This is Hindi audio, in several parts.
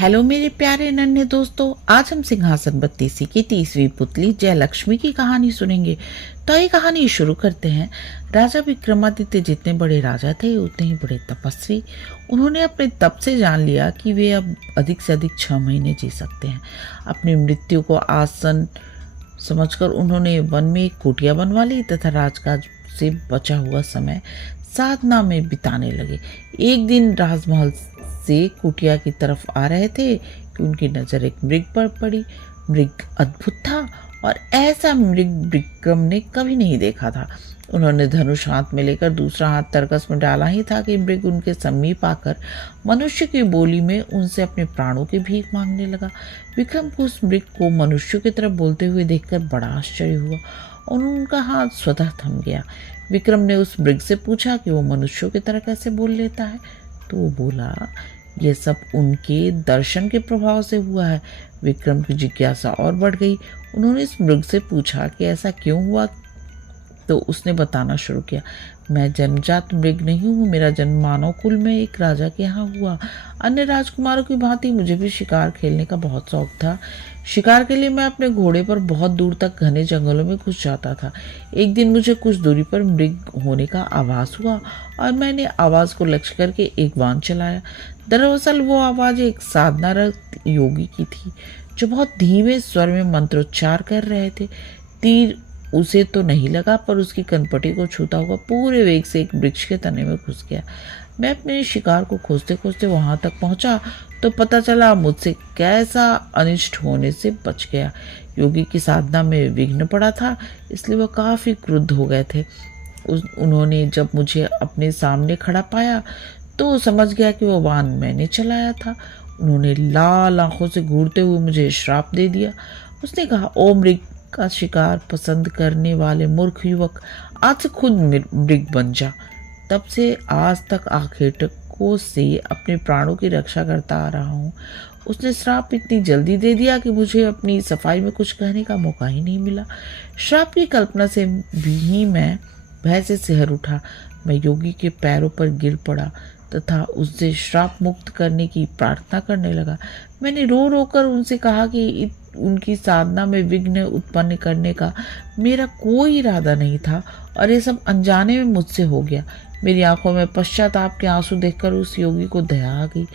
हेलो मेरे प्यारे नन्हे दोस्तों। आज हम सिंहासन बत्तीसी की 30वीं पुतली जयलक्ष्मी की कहानी सुनेंगे। तो ये कहानी शुरू करते हैं। राजा विक्रमादित्य जितने बड़े राजा थे उतने ही बड़े तपस्वी। उन्होंने अपने तप से जान लिया कि वे अब अधिक से अधिक 6 महीने जी सकते हैं। अपनी मृत्यु को आसन समझकर उन्होंने वन में एक कुटिया बनवा ली तथा राजकाज से बचा हुआ समय साधना में बिताने लगे। एक दिन राजमहल से कुटिया की तरफ आ रहे थे कि उनकी नजर एक मृग पर पड़ी। मृग अद्भुत था और ऐसा मृग विक्रम ने कभी नहीं देखा था। उन्होंने धनुष हाथ में लेकर दूसरा हाथ तरकस में डाला ही था कि मृग उनके समीप आकर मनुष्य की बोली में उनसे अपने प्राणों की भीख मांगने लगा। विक्रम को उस मृग को मनुष्यों की तरफ बोलते हुए देखकर बड़ा आश्चर्य हुआ और उनका हाथ स्वतः थम गया। विक्रम ने उस मृग से पूछा कि वो मनुष्यों की तरह कैसे बोल लेता है। तो वो बोला, यह सब उनके दर्शन के प्रभाव से हुआ है। विक्रम की जिज्ञासा और बढ़ गई। उन्होंने इस मृग से पूछा कि ऐसा क्यों हुआ। तो उसने बताना शुरू किया, मैं जन्मजात मृग नहीं हूँ। मेरा जन्म मानव कुल में एक राजा के यहाँ हुआ। अन्य राजकुमारों की भांति मुझे भी शिकार खेलने का बहुत शौक था। शिकार के लिए मैं अपने घोड़े पर बहुत दूर तक घने जंगलों में घुस जाता था। एक दिन मुझे कुछ दूरी पर मृग होने का आभास हुआ और मैंने आवाज को लक्ष्य करके एक बाण चलाया। दरअसल वो आवाज एक साधनारत योगी की थी जो बहुत धीमे स्वर में मंत्रोच्चार कर रहे थे। तीर उसे तो नहीं लगा पर उसकी कनपटी को छूता हुआ पूरे वेग से एक वृक्ष के तने में घुस गया। मैं अपने शिकार को खोजते खोजते वहां तक पहुंचा तो पता चला मुझसे कैसा अनिष्ट होने से बच गया। योगी की साधना में विघ्न पड़ा था, इसलिए वह काफी क्रुद्ध हो गए थे। उन्होंने जब मुझे अपने सामने खड़ा पाया तो समझ गया कि वह बाण मैंने चलाया था। उन्होंने लाल आंखों से घूरते हुए मुझे श्राप दे दिया। उसने कहा, ओ मृग का शिकार पसंद करने वाले मूर्ख युवक, आज से खुद मृग बन जा। तब से आज तक आखेटकों से अपने प्राणों की रक्षा करता आ रहा हूँ। उसने श्राप इतनी जल्दी दे दिया कि मुझे अपनी सफाई में कुछ कहने का मौका ही नहीं मिला। श्राप की कल्पना से भी मैं भय से सिहर उठा। मैं योगी के पैरों पर गिर पड़ा तथा उससे श्राप मुक्त करने की प्रार्थना करने लगा। मैंने रो रो कर उनसे कहा कि उनकी साधना में विघ्न उत्पन्न करने का मेरा कोई इरादा नहीं था और ये सब अनजाने में मुझसे हो गया। मेरी आंखों में पश्चाताप के आंसू देखकर उस योगी को दया आ गई।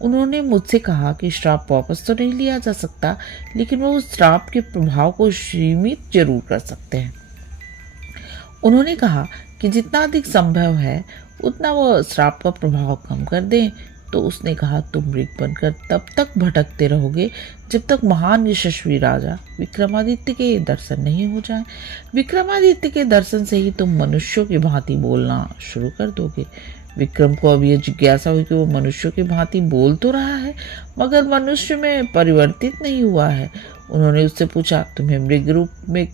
उन्होंने मुझसे कहा कि श्राप वापस तो नहीं लिया जा सकता, लेकिन वो उस श्राप के प्रभाव को सीमित जरूर कर सकते हैं। उन्होंने कहा कि जितना अधिक संभव है उतना वो श्राप का प्रभाव कम कर दें। तो उसने कहा, तुम मृग बनकर तब तक भटकते रहोगे जब तक महान यशस्वी राजा विक्रमादित्य के दर्शन नहीं हो जाएं। विक्रमादित्य के दर्शन से ही तुम मनुष्यों की भांति बोलना शुरू कर दोगे। विक्रम को अब यह जिज्ञासा हुई कि वो मनुष्यों की भांति बोल तो रहा है मगर मनुष्य में परिवर्तित नहीं हुआ है। उन्होंने उससे पूछा, तुम्हें मृग रूप में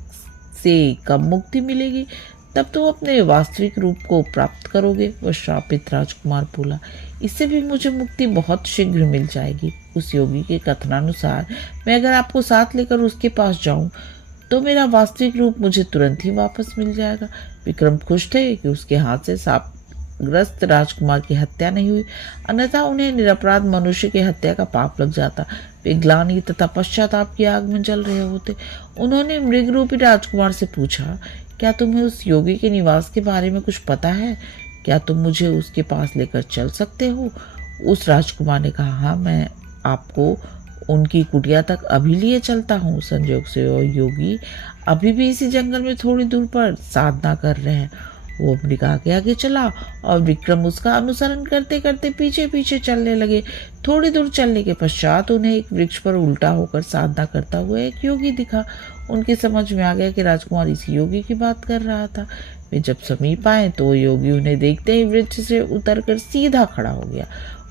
से कब मुक्ति मिलेगी? तब तो अपने वास्तविक रूप को प्राप्त करोगे। वह श्रापित राजकुमार बोला, इससे भी मुझे मुक्ति बहुत शीघ्र मिल जाएगी। उस योगी के कथनानुसार मैं अगर आपको साथ लेकर उसके पास जाऊं तो मेरा वास्तविक रूप मुझे तुरंत ही वापस मिल जाएगा। विक्रम खुश थे कि उसके हाथ से शापग्रस्त राजकुमार की हत्या नहीं हुई, अन्यथा उन्हें निरपराध मनुष्य की हत्या का पाप लग जाता। वे ग्लानि तथा पश्चाताप की आग में जल रहे होते। उन्होंने मृग रूपी राजकुमार से पूछा, क्या तुम्हें उस योगी के निवास के बारे में कुछ पता है? क्या तुम मुझे उसके पास लेकर चल सकते हो? उस राजकुमार ने कहा, हाँ, मैं आपको उनकी कुटिया तक अभी लिए चलता हूँ। संयोग से वो योगी अभी भी इसी जंगल में थोड़ी दूर पर साधना कर रहे हैं। वो मृग आगे आगे चला और विक्रम उसका अनुसरण करते करते पीछे पीछे चलने लगे। थोड़ी दूर चलने के पश्चात उन्हें एक वृक्ष पर उल्टा होकर साधना करता हुआ एक योगी दिखा। उनकी समझ में आ गया कि राजकुमार इसी योगी की बात कर रहा था। वे जब समीप आए तो योगी उन्हें देखते ही वृक्ष से उतरकर सीधा खड़ा हो गया।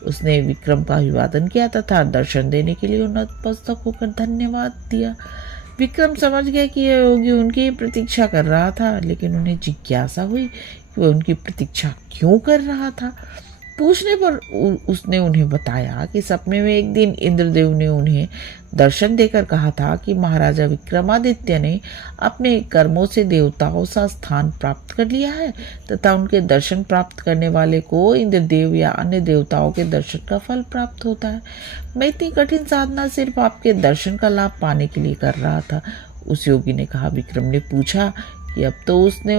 उसने विक्रम का अभिवादन किया तथा दर्शन देने के लिए नतमस्तक होकर धन्यवाद दिया। विक्रम समझ गया कि यह योगी उनकी प्रतीक्षा कर रहा था, लेकिन उन्हें जिज्ञासा हुई कि वह उनकी प्रतीक्षा क्यों कर रहा था। पूछने पर उसने उन्हें बताया कि सपने में एक दिन इंद्रदेव ने उन्हें दर्शन देकर कहा था कि महाराजा विक्रमादित्य ने अपने कर्मों से देवताओं सा स्थान प्राप्त कर लिया है तथा उनके दर्शन प्राप्त करने वाले को इंद्रदेव या अन्य देवताओं के दर्शन का फल प्राप्त होता है। मैं इतनी कठिन साधना सिर्फ आपके दर्शन का लाभ पाने के लिए कर रहा था, उस योगी ने कहा। विक्रम ने पूछा कि अब तो उसने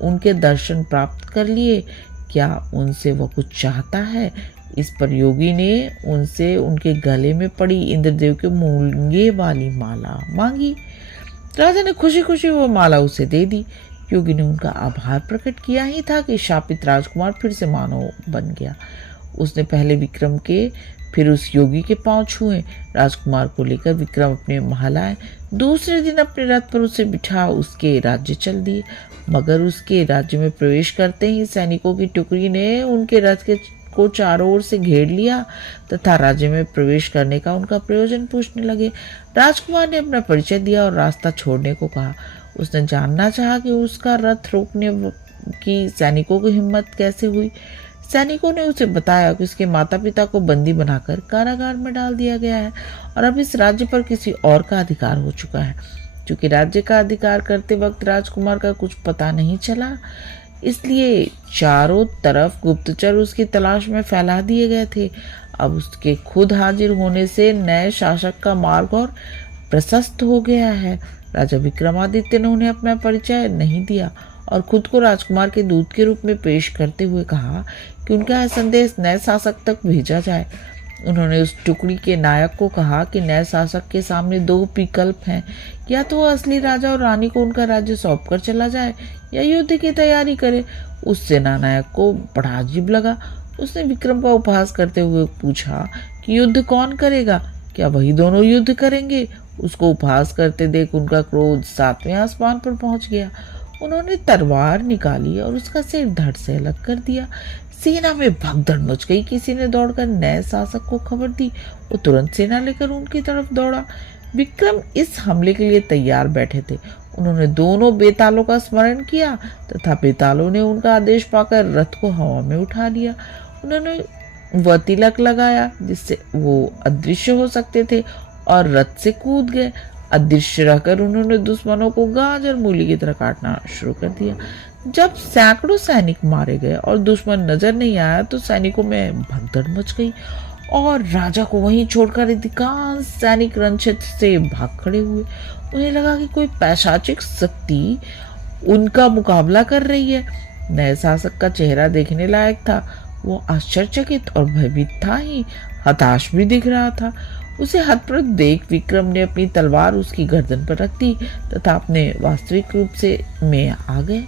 उनके दर्शन प्राप्त कर लिए, क्या उनसे वह कुछ चाहता है? इस पर योगी ने उनसे उनके गले में पड़ी इंद्रदेव के मूंगे वाली माला मांगी। राजा ने खुशी खुशी वो माला उसे दे दी। योगी ने उनका आभार प्रकट किया ही था कि शापित राजकुमार फिर से मानव बन गया। उसने पहले विक्रम के फिर उस योगी के पांव छुए। राजकुमार को लेकर विक्रम अपने महल आए। दूसरे दिन अपने रथ पर उसे बिठा उसके राज्य चल दिए, मगर उसके राज्य में प्रवेश करते ही सैनिकों की टुकड़ी ने उनके रथ को चारों ओर से घेर लिया तथा राज्य में प्रवेश करने का उनका प्रयोजन पूछने लगे। राजकुमार ने अपना परिचय दिया और रास्ता छोड़ने को कहा। उसने जानना चाहा कि उसका रथ रोकने की सैनिकों की हिम्मत कैसे हुई। सैनिकों ने उसे बताया कि उसके माता पिता को बंदी बनाकर कारागार में डाल दिया गया है और अब इस राज्य पर किसी और का अधिकार हो चुका है। क्योंकि राज्य का अधिकार करते वक्त राजकुमार का कुछ पता नहीं चला, इसलिए चारों तरफ गुप्तचर उसकी तलाश में फैला दिए गए थे। अब उसके खुद हाजिर होने से नए शासक का मार्ग और प्रशस्त हो गया है। राजा विक्रमादित्य ने उन्हें अपना परिचय नहीं दिया और खुद को राजकुमार के दूत के रूप में पेश करते हुए कहा कि उनका संदेश नए शासक तक भेजा जाए। उन्होंने उस टुकड़ी के नायक को कहा कि नए शासक के सामने दो विकल्प हैं, या तो वो असली राजा और रानी को उनका राज्य सौंप कर चला जाए या युद्ध की तैयारी करे। उस सेना नायक को बड़ा अजीब लगा। उसने विक्रम का उपहास करते हुए पूछा कि युद्ध कौन करेगा, क्या वही दोनों युद्ध करेंगे? उसको उपहास करते देख उनका क्रोध 7वें आसमान पर पहुंच गया। उन्होंने तलवार निकाली और उसका सिर धड़ से अलग कर दिया। सेना में भगदड़ मच गई। किसी ने दौड़कर नए शासक को खबर दी। वो तुरंत सेना लेकर उनकी तरफ दौड़ा। विक्रम इस हमले के लिए तैयार बैठे थे। उन्होंने दोनों बेतालों का स्मरण किया तथा बेतालों ने उनका आदेश पाकर रथ को हवा में उठा लिया। उन्होंने वह तिलक लगाया जिससे वो अदृश्य हो सकते थे और रथ से कूद गए। अदृश्य रहकर उन्होंने दुश्मनों को गाजर मूली की तरह काटना शुरू कर दिया। जब सैकड़ों सैनिक मारे गए और दुश्मन नजर नहीं आया तो सैनिकों में भगदड़ मच गई और राजा को वहीं छोड़कर अधिकांश सैनिक रणक्षेत्र से भाग खड़े हुए। उन्हें लगा कि कोई पैशाचिक शक्ति उनका मुकाबला कर रही है। नए शासक का चेहरा देखने लायक था। वो आश्चर्यचकित और भयभीत था ही हताश भी दिख रहा था। उसे हतप्रभ देख विक्रम ने अपनी तलवार उसकी गर्दन पर रख दी तथा अपने वास्तविक रूप से में आ गए।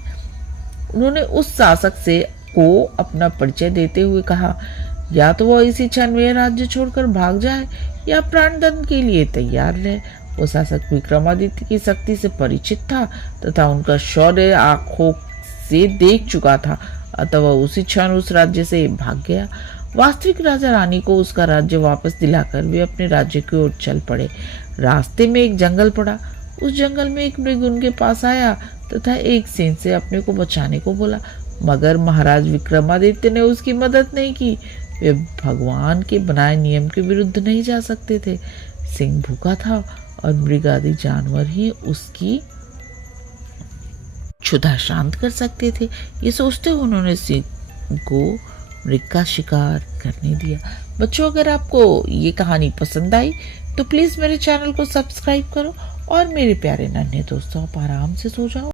उन्होंने उस शासक से को अपना परिचय देते हुए कहा, या तो वह इसी क्षण में राज्य छोड़कर भाग जाए या प्राणदंड के लिए तैयार रहे। वो शासक विक्रमादित्य की शक्ति से परिचित था तथा उनका शौर्य आंखों से देख चुका था, अतः वह उसी क्षण उस राज्य से भाग गया। वास्तविक राजा रानी को उसका राज्य वापस दिलाकर वे अपने राज्य की ओर चल पड़े। रास्ते में एक जंगल पड़ा। उस जंगल में एक मृग उनके पास आया तथा एक सींग से अपने को बचाने को बोला, मगर महाराज विक्रमादित्य ने उसकी मदद नहीं की। वे भगवान के बनाए नियम के विरुद्ध नहीं जा सकते थे। सिंह भूखा था और मृग आदि जानवर ही उसकी क्षुधा शांत कर सकते थे। ये सोचते हुए उन्होंने सिंह को मृग का शिकार करने दिया। बच्चों, अगर आपको ये कहानी पसंद आई तो प्लीज मेरे चैनल को सब्सक्राइब करो और मेरे प्यारे नन्हे दोस्तों, आप आराम से सो जाओ।